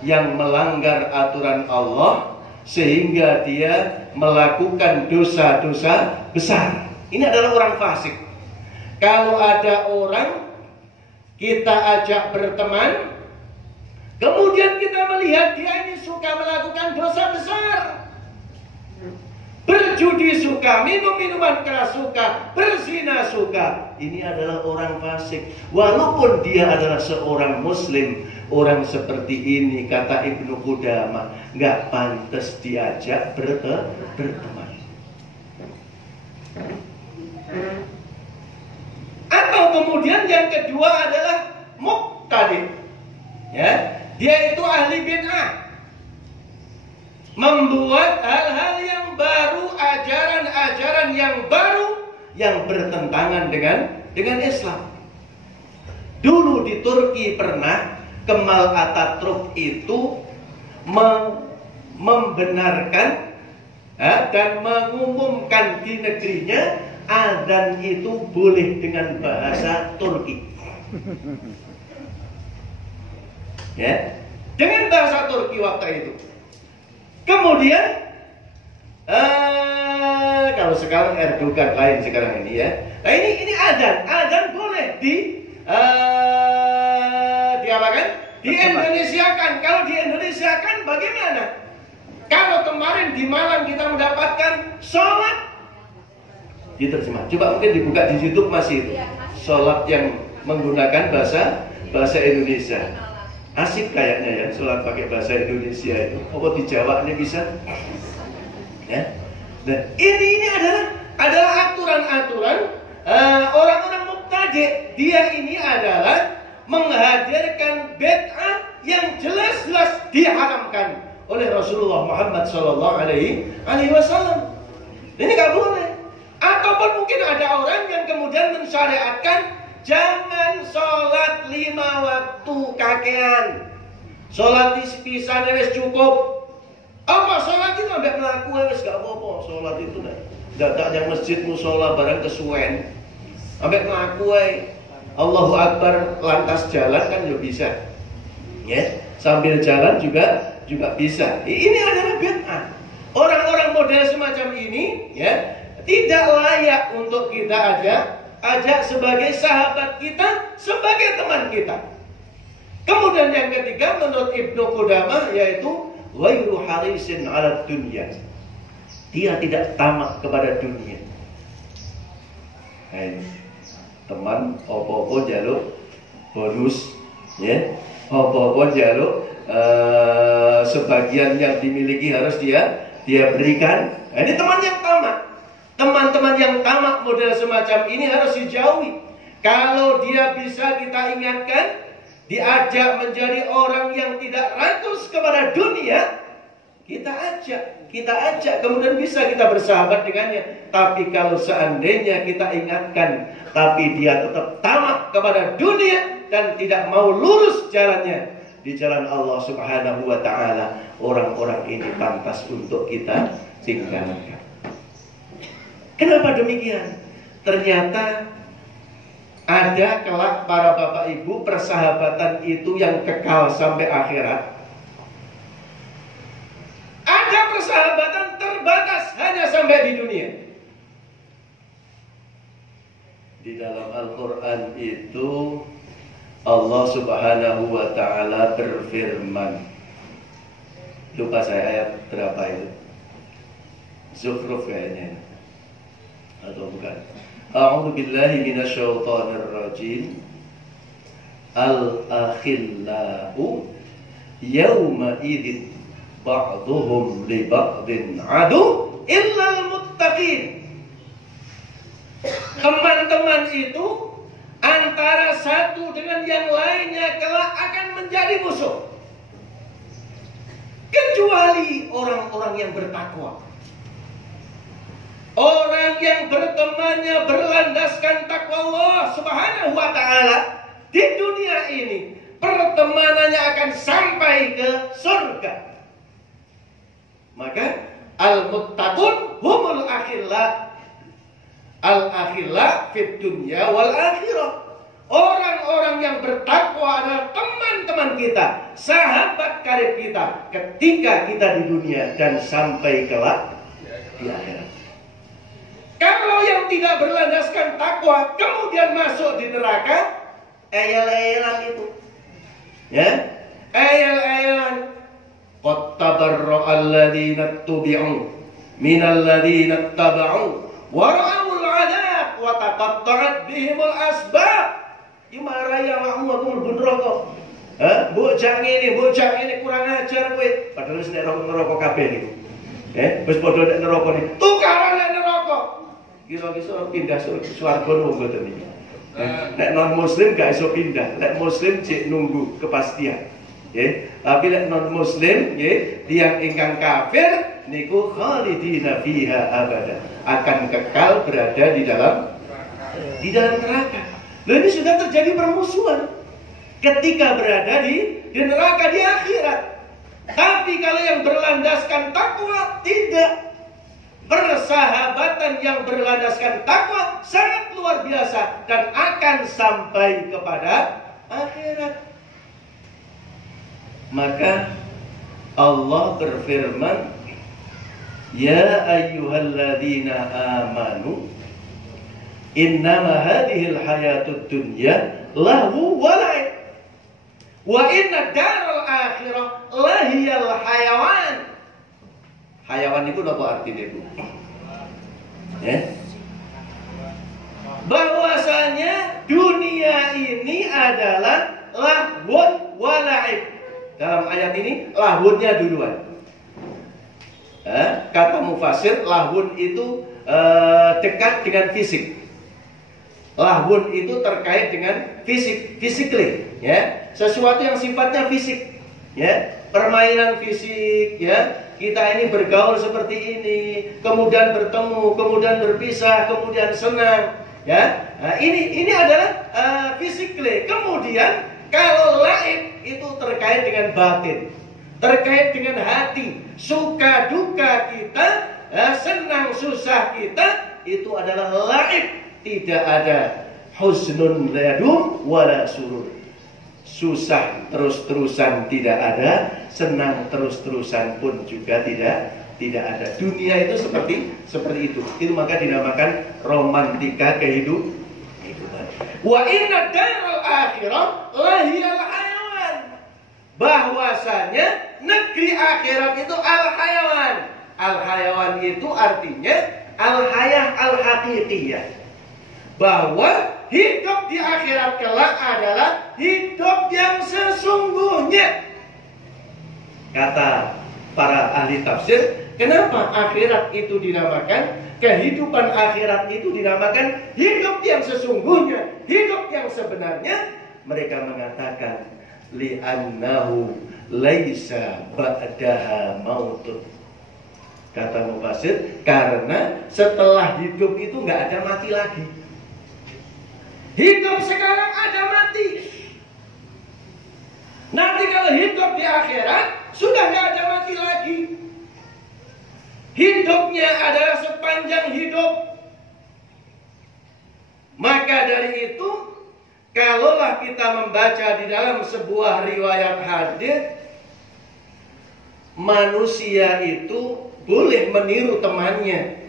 yang melanggar aturan Allah sehingga dia melakukan dosa-dosa besar. Ini adalah orang fasik. Kalau ada orang kita ajak berteman, kemudian kita melihat dia ini suka melakukan dosa besar, berjudi suka, minum minuman keras suka, berzina suka, ini adalah orang fasik. Walaupun dia adalah seorang muslim, orang seperti ini kata Ibnu Qudamah nggak pantas diajak berteman. Atau kemudian yang kedua adalah muqtadi. Ya, dia itu ahli bid'ah, membuat hal-hal yang baru, ajaran-ajaran yang baru yang bertentangan dengan Islam. Dulu di Turki pernah Kemal Atatürk itu membenarkan dan mengumumkan di negerinya azan itu boleh dengan bahasa Turki. Ya, dengan bahasa Turki waktu itu. Kemudian kalau sekarang Erdogan lain sekarang ini ya. Nah ini azan boleh diapakan? Diindonesiakan. Kalau diindonesiakan bagaimana? Kalau kemarin di Malang kita mendapatkan sholat diterjemah. Coba mungkin dibuka di YouTube masih itu. Sholat yang menggunakan bahasa Indonesia. Asik kayaknya ya, sholat pakai bahasa Indonesia itu. Oh, di Jawa ini bisa. Ya. Nah, ini adalah aturan-aturan orang-orang mubtadi'. Dia ini adalah menghadirkan bid'ah yang jelas-jelas diharamkan oleh Rasulullah Muhammad SAW. Ini nggak boleh. Ataupun mungkin ada orang yang kemudian mensyariatkan jangan sholat 5 waktu kakean, sholat pisan wis cukup. Apa sholat itu ambek melaku wis gak apa-apa. Sholat itu dadak yang masjid musola barang kesuwen, ambek melaku Allahu Akbar lantas jalan kan juga bisa. Ya, sambil jalan juga bisa. Ini adalah bid'ah. Orang-orang model semacam ini ya tidak layak untuk kita ajak sebagai sahabat kita, sebagai teman kita. Kemudian yang ketiga menurut Ibnu Qudamah yaitu ghairu harisin 'ala dunya. Dia tidak tamak kepada dunia. Nah, teman opo-opo jaluk bonus, ya. Opo-opo jaluk sebagian yang dimiliki harus dia berikan. Nah, ini teman yang tamak. Teman-teman yang tamak model semacam ini harus dijauhi. Kalau dia bisa kita ingatkan, diajak menjadi orang yang tidak rakus kepada dunia, kita ajak, kemudian bisa kita bersahabat dengannya. Tapi kalau seandainya kita ingatkan, tapi dia tetap tamak kepada dunia dan tidak mau lurus jalannya di jalan Allah Subhanahu wa Ta'ala, orang-orang ini pantas untuk kita tinggalkan. Kenapa demikian? Ternyata ada kelak para bapak ibu, persahabatan itu yang kekal sampai akhirat. Ada persahabatan terbatas hanya sampai di dunia. Di dalam Al-Quran itu Allah Subhanahu wa Ta'ala berfirman. Lupa saya ayat berapa itu? Zukhruf kayaknya. Atau bukan? A'udzu billahi minasyaitonir rajim. Al-akhillau yawma idzin ba'dhuhum li ba'din adu illal muttaqin. Teman-teman itu antara satu dengan yang lainnya kelak akan menjadi musuh, kecuali orang-orang yang bertakwa. Orang yang bertemannya berlandaskan takwa Allah Subhanahu wa Ta'ala di dunia ini, pertemanannya akan sampai ke surga. Maka al-muttaqun humul akhilla. Al-akhilla fid dunya wal akhirah. Orang-orang yang bertakwa adalah teman-teman kita, sahabat karib kita ketika kita di dunia dan sampai kelak di akhirat. Kalau yang tidak berlandaskan takwa kemudian masuk di neraka, eyel-eyelan itu, ya, eyel-eyelan. Qad tabarra'a alladhina tubi'u minal ladhina taba'u wa ra'awul 'adab wa taqatta'at bihimul asbab. Dimarahi awakmu aku mlebu neraka. Bocah ngene kurang ajar kowe. Padahal wis nek neraka kabeh niku. Wis padha nek neraka niku. Tukaran nek neraka. Kira-kira pindah swarga nunggu mboten iki. Nek non muslim gak iso pindah. Nek muslim cek nunggu kepastian. Tapi nek non muslim tiyang ingkang kafir niku khalidina fiha abada, akan kekal berada di dalam neraka. Loh, ini sudah terjadi permusuhan ketika berada di neraka di akhirat. Tapi kalau yang berlandaskan takwa tidak. Persahabatan yang berlandaskan takwa sangat luar biasa dan akan sampai kepada akhirat. Maka Allah berfirman, ya ayyuhalladzina amanu innama hadhil hayatud dunya lahu wa la'ib wa inna daral akhirah lahiyal hayawan. Hayawan itu apa artinya itu? Bahwasanya dunia ini adalah lahwun wa la'ib. Dalam ayat ini lahwunnya duluan. Kata mufasir, lahwun itu dekat dengan fisik. Lahwun itu terkait dengan physically, ya, sesuatu yang sifatnya fisik, ya, permainan fisik, ya. Kita ini bergaul seperti ini, kemudian bertemu, kemudian berpisah, kemudian senang, ya. Nah, ini adalah physically. Kemudian kalau laib itu terkait dengan batin, terkait dengan hati, suka duka kita, senang susah kita, itu adalah laib. Tidak ada husnun ladum wala surur. Susah terus-terusan tidak ada, senang terus-terusan pun juga tidak ada. Dunia itu seperti itu. Itu maka dinamakan romantika kehidupan. Wa inna daral akhirah lahiyal hayawan. bahwasanya negeri akhirat itu al-hayawan. Al-hayawan itu artinya al-hayah al-haqiqiyah. Bahwa hidup di akhirat kelak adalah hidup yang sesungguhnya. Kata para ahli tafsir, kenapa akhirat itu dinamakan, kehidupan akhirat itu dinamakan hidup yang sesungguhnya, hidup yang sebenarnya? Mereka mengatakan li'annahu laisa ba'daha mautun. Kata mufasir, karena setelah hidup itu nggak ada mati lagi. Hidup sekarang ada mati. Nanti kalau hidup di akhirat sudah nggak ada mati lagi. Hidupnya adalah sepanjang hidup. Maka dari itu, kalaulah kita membaca di dalam sebuah riwayat hadis, manusia itu boleh meniru temannya.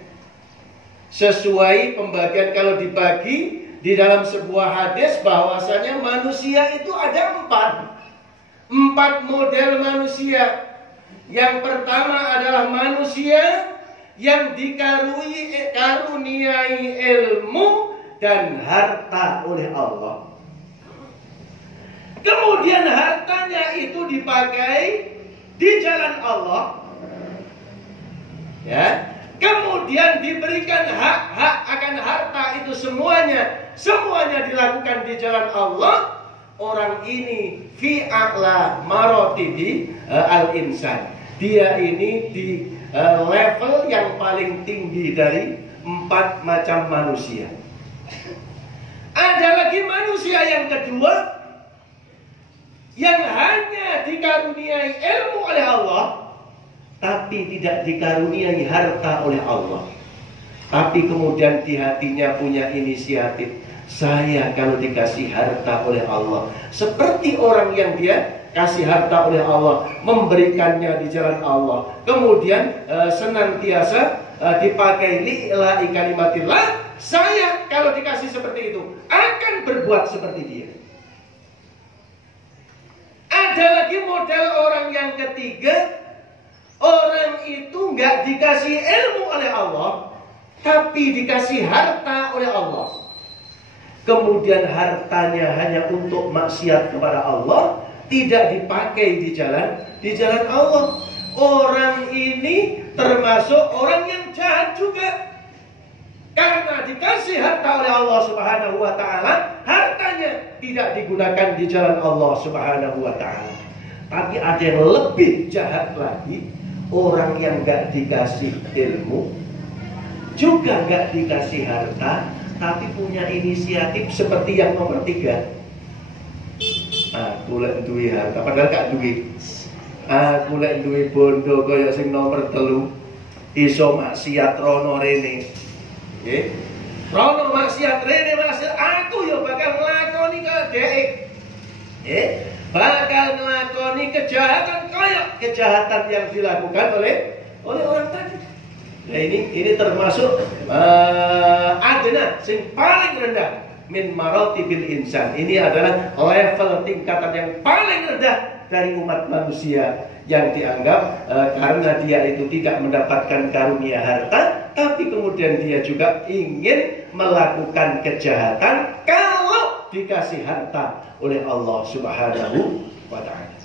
Sesuai pembagian, kalau dibagi di dalam sebuah hadis bahwasanya manusia itu ada empat model manusia. Yang pertama adalah manusia yang dikaruniai ilmu dan harta oleh Allah. Kemudian hartanya itu dipakai di jalan Allah. Ya. Kemudian diberikan hak-hak akan harta itu semuanya dilakukan di jalan Allah. Orang ini fi a'la maratibi al-insan. Dia ini di level yang paling tinggi dari 4 macam manusia. Ada lagi manusia yang kedua yang hanya dikaruniai ilmu oleh Allah, tapi tidak dikaruniai harta oleh Allah. Tapi kemudian di hatinya punya inisiatif, saya kalau dikasih harta oleh Allah, seperti orang yang dia kasih harta oleh Allah, memberikannya di jalan Allah, kemudian senantiasa dipakai li'la'i kalimatillah, saya kalau dikasih seperti itu akan berbuat seperti dia. Ada lagi model orang yang ketiga, orang itu nggak dikasih ilmu oleh Allah, tapi dikasih harta oleh Allah. Kemudian hartanya hanya untuk maksiat kepada Allah, tidak dipakai di jalan Allah. Orang ini termasuk orang yang jahat juga. Karena dikasih harta oleh Allah Subhanahu wa taala, hartanya tidak digunakan di jalan Allah Subhanahu wa taala. Tapi ada yang lebih jahat lagi, orang yang enggak dikasih ilmu, juga enggak dikasih harta, tapi punya inisiatif seperti yang nomor 3. Aku lek duwe harta, padahal gak duwe. Aku lek duwe bondo kaya sing nomor 3, iso maksiat rono rene. Nggih. Rono maksiat rene maksiat, aku yo bakal nglakoni kaya dhek. Nggih. Bakal nglakoni kejahatan kaya kejahatan yang dilakukan oleh orang tadi. Nah ini termasuk adna sing paling rendah min maratibil insan. Ini adalah level tingkatan yang paling rendah dari umat manusia yang dianggap karena dia itu tidak mendapatkan karunia harta, tapi kemudian dia juga ingin melakukan kejahatan kalau dikasih harta oleh Allah Subhanahu wa taala.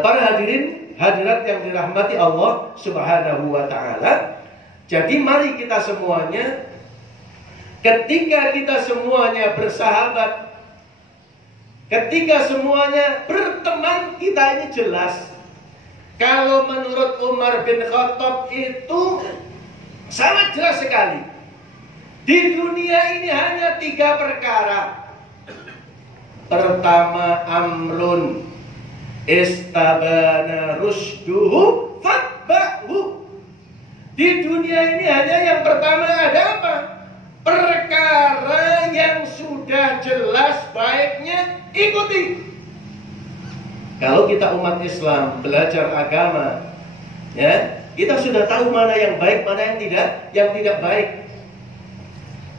Para hadirin hadirat yang dirahmati Allah Subhanahu wa taala, jadi mari kita semuanya, ketika kita semuanya bersahabat, ketika semuanya berteman, kita ini jelas. Kalau menurut Umar bin Khattab itu sangat jelas sekali. Di dunia ini hanya 3 perkara. Pertama, amrun istabana rusduhu fatba'hu. Di dunia ini hanya yang pertama ada apa? Perkara yang sudah jelas baiknya, ikuti. Kalau kita umat Islam belajar agama, ya, kita sudah tahu mana yang baik, mana yang tidak baik.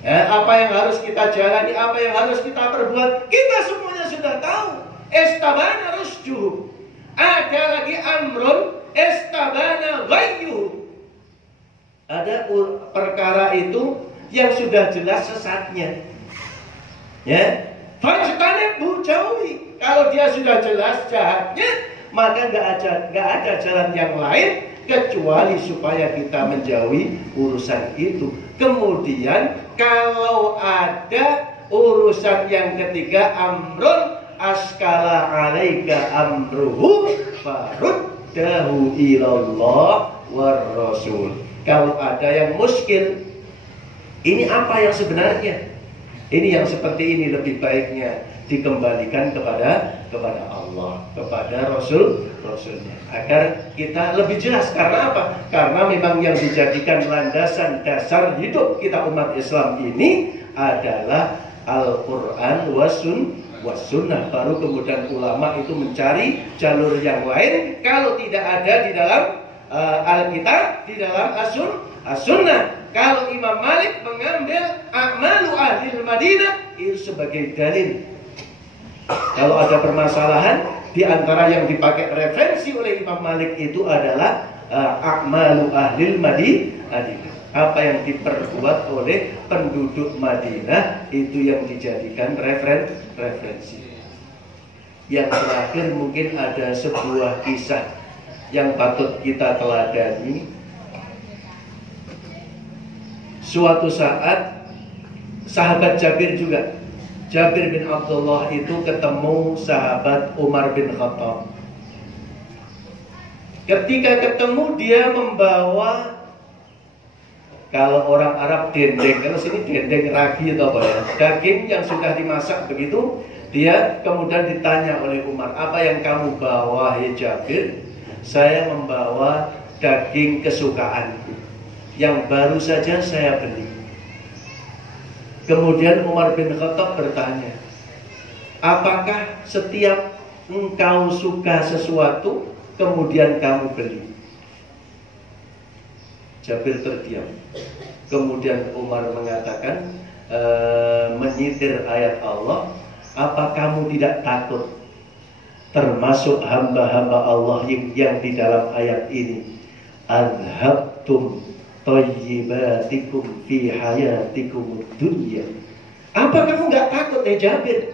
Ya, apa yang harus kita jalani, apa yang harus kita perbuat, kita semuanya sudah tahu. istabana rusjuhu. Ada lagi amrun istabana ghayyuhu. Ada perkara itu yang sudah jelas sesatnya. Ya, fajtanibhu, jauhi. Kalau dia sudah jelas jahatnya, maka nggak ada jalan yang lain kecuali supaya kita menjauhi urusan itu. Kemudian kalau ada urusan yang ketiga, amrun askala alaika amruhu faruddahu ilallah war rasul. Kalau ada yang muskil, ini apa yang sebenarnya? Ini yang seperti ini lebih baiknya dikembalikan kepada Allah, kepada Rasulnya, agar kita lebih jelas. Karena apa? Karena memang yang dijadikan landasan dasar hidup kita umat Islam ini adalah Al-Quran was-sunnah. Baru kemudian ulama itu mencari jalur yang lain. Kalau tidak ada di dalam Alkitab, di dalam as-sunnah. Kalau Imam Malik mengambil a'malu ahli Madinah itu sebagai dalil. Kalau ada permasalahan, di antara yang dipakai referensi oleh Imam Malik itu adalah a'malu ahli Madinah. Apa yang diperbuat oleh penduduk Madinah itu yang dijadikan referensi. Yang terakhir mungkin ada sebuah kisah yang patut kita teladani. Suatu saat sahabat Jabir juga, Jabir bin Abdullah itu ketemu sahabat Umar bin Khattab. Ketika ketemu dia membawa, kalau orang Arab dendeng, kalau sini dendeng ragi atau apa ya, daging yang sudah dimasak begitu. Dia kemudian ditanya oleh Umar, apa yang kamu bawa ya Jabir? Saya membawa daging kesukaanku yang baru saja saya beli. Kemudian Umar bin Khattab bertanya, apakah setiap engkau suka sesuatu kemudian kamu beli? Jabir terdiam. Kemudian Umar mengatakan, menyitir ayat Allah, apa kamu tidak takut termasuk hamba-hamba Allah yang di dalam ayat ini, adhabtum thayyibatikum fi hayatikum dunya. Apa kamu nggak takut Jabir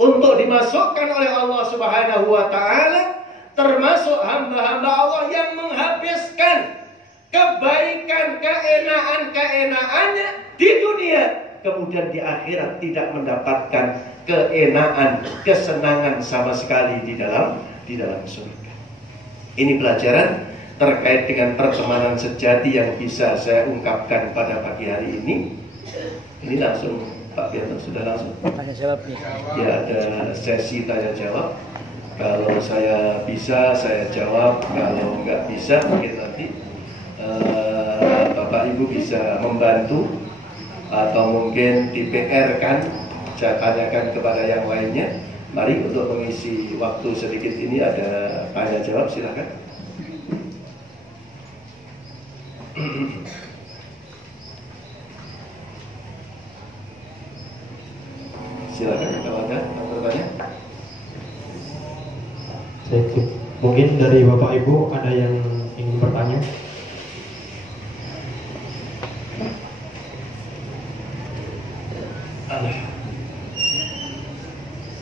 untuk dimasukkan oleh Allah Subhanahu wa taala termasuk hamba-hamba Allah yang menghabiskan kebaikan, keenaan-keenaannya di dunia, kemudian di akhirat tidak mendapatkan keenaan, kesenangan sama sekali di dalam surga. Ini pelajaran terkait dengan pertemanan sejati yang bisa saya ungkapkan pada pagi hari ini. Ini langsung Pak Bianto sudah langsung tanya jawab nih. Ya, ada sesi tanya jawab. Kalau saya bisa saya jawab, kalau nggak bisa mungkin nanti Bapak Ibu bisa membantu atau mungkin di PR kan, saya tanyakan kepada yang lainnya. Mari untuk mengisi waktu sedikit ini ada tanya jawab, silakan. Silakan kalau ada yang bertanya. Mungkin dari Bapak Ibu ada yang ingin bertanya.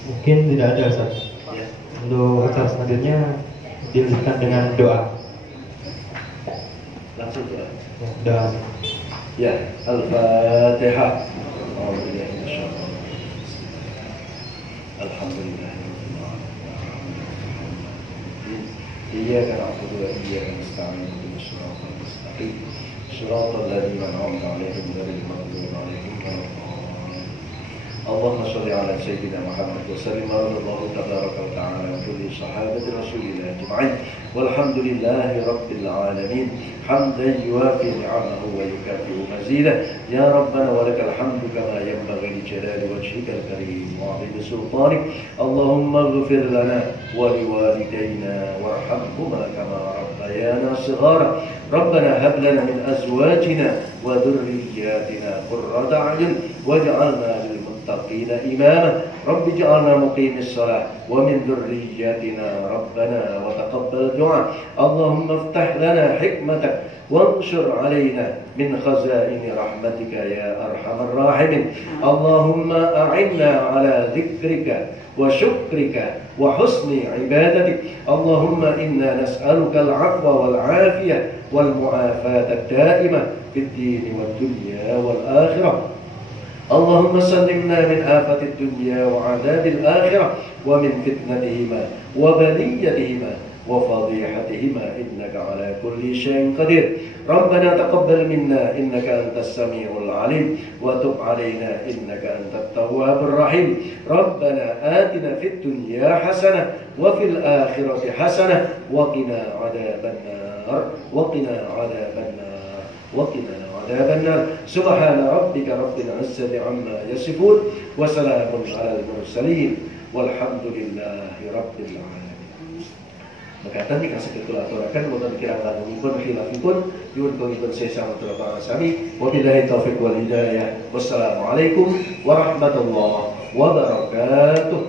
Mungkin tidak ada, Ustaz. Ya. Untuk acara selanjutnya dilanjutkan dengan doa. Langsung doa. Ya, doa. Ya, Al-Fatihah. Alhamdulillah. Iyyaka na'budu wa iyyaka nasta'in. Ihdinas siratal mustaqim. Shiratal ladzina an'amta 'alaihim ghairil maghdubi 'alaihim waladdallin. Allahumma shalli 'ala sayyidina Muhammad wa sallim 'ala tabaraka wa ta'ala wa kulli sahabati Rasulillah ajma'in. Walhamdulillahi rabbil alamin. حمدا يوافي نعمه ويكافئ مزيده يا ربنا ولك الحمد كما ينبغي لجلال وجهك الكريم وعظيم سلطانك اللهم اغفر لنا ولوالدينا وارحمهما كما ربيانا صغارا ربنا هب لنا من أزواجنا وذرياتنا قرة أعين واجعلنا للمتقين إماما رب اجعلنا مقيم الصلاة ومن ذرياتنا ربنا وتقبل دعاء اللهم افتح لنا حكمتك وانشر علينا من خزائن رحمتك يا أرحم الراحمين اللهم أعنا على ذكرك وشكرك وحسن عبادتك اللهم إنا نسألك العفو والعافية والمعافاة الدائمة في الدين والدنيا والآخرة اللهم سلمنا من آفة الدنيا وعذاب الآخرة ومن فتنتهما وبليتهما وفضيحتهما إنك على كل شيء قدير ربنا تقبل منا إنك أنت السميع العليم وتب علينا إنك أنت التواب الرحيم ربنا آتنا في الدنيا حسنة وفي الآخرة حسنة وقنا عذاب النار وقنا عذاب النار وقنا عذاب النار سبحان ربك رب العزة عما يصفون وسلام على المرسلين والحمد لله رب العالمين. Berkatan dikasih ketulaturakan Wadah kiraan umikun khilafikun Yurkunibun sesama terapang asami Wabillahi taufiq wal hidayah Wassalamualaikum warahmatullahi wabarakatuh.